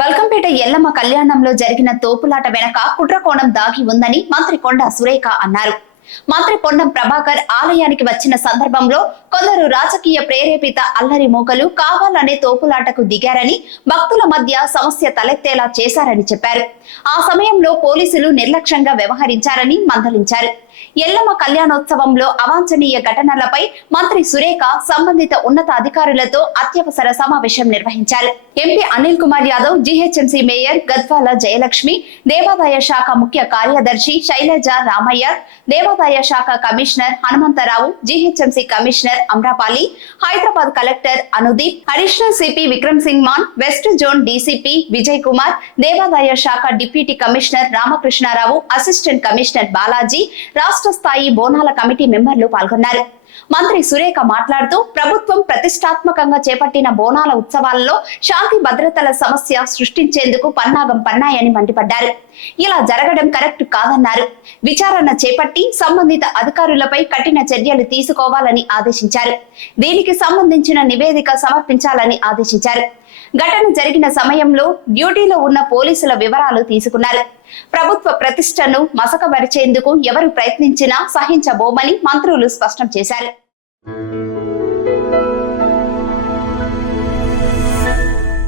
బల్కంపేట ఎల్లమ్మ కళ్యాణంలో జరిగిన తోపులాట వెనక కుట్రకోణం దాగి ఉందని మంత్రి కొండ సురేఖ అన్నారు. మంత్రి పొన్నం ప్రభాకర్ ఆలయానికి వచ్చిన సందర్భంలో కొందరు రాజకీయ ప్రేరేపిత అల్లరి మూకలు కావాలనే తోపులాటకు దిగారని భక్తుల మధ్య సమస్య తలెత్తేలా చేశారని చెప్పారు. ఆ సమయంలో పోలీసులు నిర్లక్ష్యంగా వ్యవహరించారని మందలించారు. ఎల్లమ్మ కళ్యాణోత్సవంలో అవాంఛనీయ ఘటనలపై మంత్రి సురేఖ సంబంధిత ఉన్నత అధికారులతో అత్యవసర సమావేశం నిర్వహించారు. MP Anil Kumar Yadav GHMC mayor Gadwala Jayalakshmi దేవాదాయ శాఖ ముఖ్య కార్యదర్శి శైలజ రామయ్య దేవాదాయ శాఖ commissioner Hanumantharao GHMC commissioner Amrapali Hyderabad collector Anudeep additional CP Vikram Singh Mann west zone DCP Vijay Kumar దేవాదాయ శాఖ deputy commissioner Ramakrishnarao assistant commissioner Balaji రాష్ట్ర స్థాయి బోనాల కమిటీ మెంబర్లు పాల్గొన్నారు. మంత్రి సురేఖ మాట్లాడుతూ ప్రభుత్వం ప్రతిష్టాత్మకంగా చేపట్టిన బోనాల ఉత్సవాలలో శాంతి భద్రతల సమస్య సృష్టించేందుకు పన్నాగం పన్నాయని మండిపడ్డారు. ఇలా జరగడం కరెక్ట్ కాదన్నారు. విచారణ చేపట్టి సంబంధిత అధికారులపై కఠిన చర్యలు తీసుకోవాలని ఆదేశించారు. దీనికి సంబంధించిన నివేదిక సమర్పించాలని ఆదేశించారు. ఘటన జరిగిన సమయంలో డ్యూటీలో ఉన్న పోలీసుల వివరాలు తీసుకున్నారు. ప్రభుత్వ ప్రతిష్టను మసకబరిచేందుకు ఎవరు ప్రయత్నించినా సహించబోమని మంత్రులు స్పష్టం చేశారు.